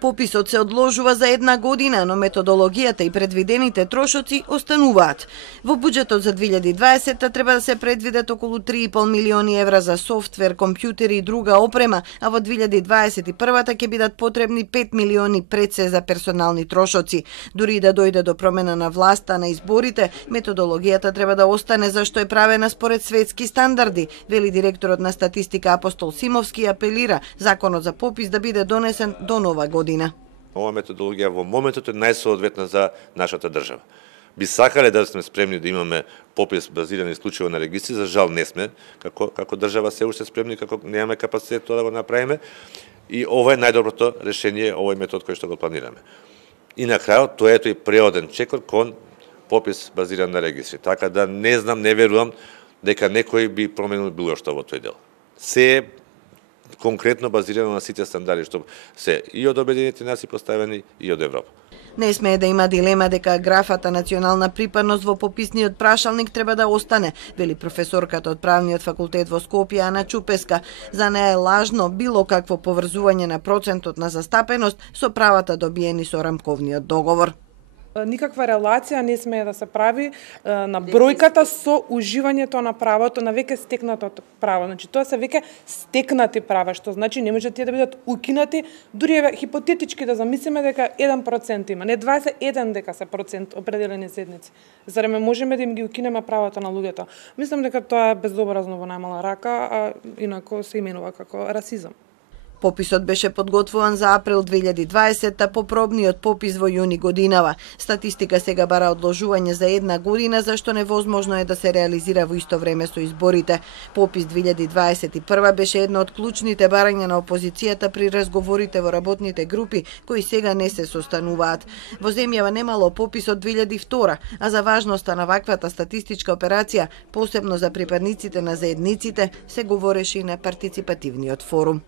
Пописот се одложува за 1 година, но методологијата и предвидените трошоци остануваат. Во буџетот за 2020 треба да се предвидат околу 3,5 милиони евра за софтвер, компјутери и друга опрема, а во 2021 ќе бидат потребни 5 милиони пред се за персонални трошоци. Дури и да дојде до промена на власта на изборите, методологијата треба да остане зашто е правена според светски стандарди, вели директорот на статистика Апостол Симовски и апелира законот за попис да биде донесен до нова година. Ова методологија во моментот е најсоодветна за нашата држава. Би сакале да сме спремни да имаме попис базиран исклучиво на регистри, за жал не сме, како држава се уште спремни, како немаме капацитет тоа да го направиме, и ова е најдоброто решение, овој метод кој што го планираме. И на крајот, тоа е тој преоден чекор кон попис базиран на регистри. Така да не знам, не верувам дека некој би променил било што во тој дел. Се е конкретно базирано на сите стандарди што се и од Обединетите нации поставени и од Европа. Не смее да има дилема дека графата национална припадност во пописниот прашалник треба да остане, вели професорката од правниот факултет во Скопје Ана Чупеска. За неа е лажно било какво поврзување на процентот на застапеност со правата добиени со рамковниот договор. Никаква релација не смее да се прави на бројката со уживањето на правото, на веќе стекнатото право. Значи, тоа се веќе стекнати права, што значи не може тие да бидат укинати, дури хипотетички да замислиме дека 1% има, не 21 дека се процент определени седници. Зарем можеме да им ги укинеме правото на луѓето? Мислам дека тоа е безобразно во најмала рака, а инако се именува како расизам. Пописот беше подготвуван за април 2020 по пробниот попис во јуни годинава. Статистика сега бара одложување за 1 година, зашто невозможно е да се реализира во исто време со изборите. Попис 2021 беше едно од клучните барања на опозицијата при разговорите во работните групи, кои сега не се состануваат. Во земјава немало попис од 2002, а за важноста на ваквата статистичка операција, посебно за припадниците на заедниците, се говореше и на партиципативниот форум.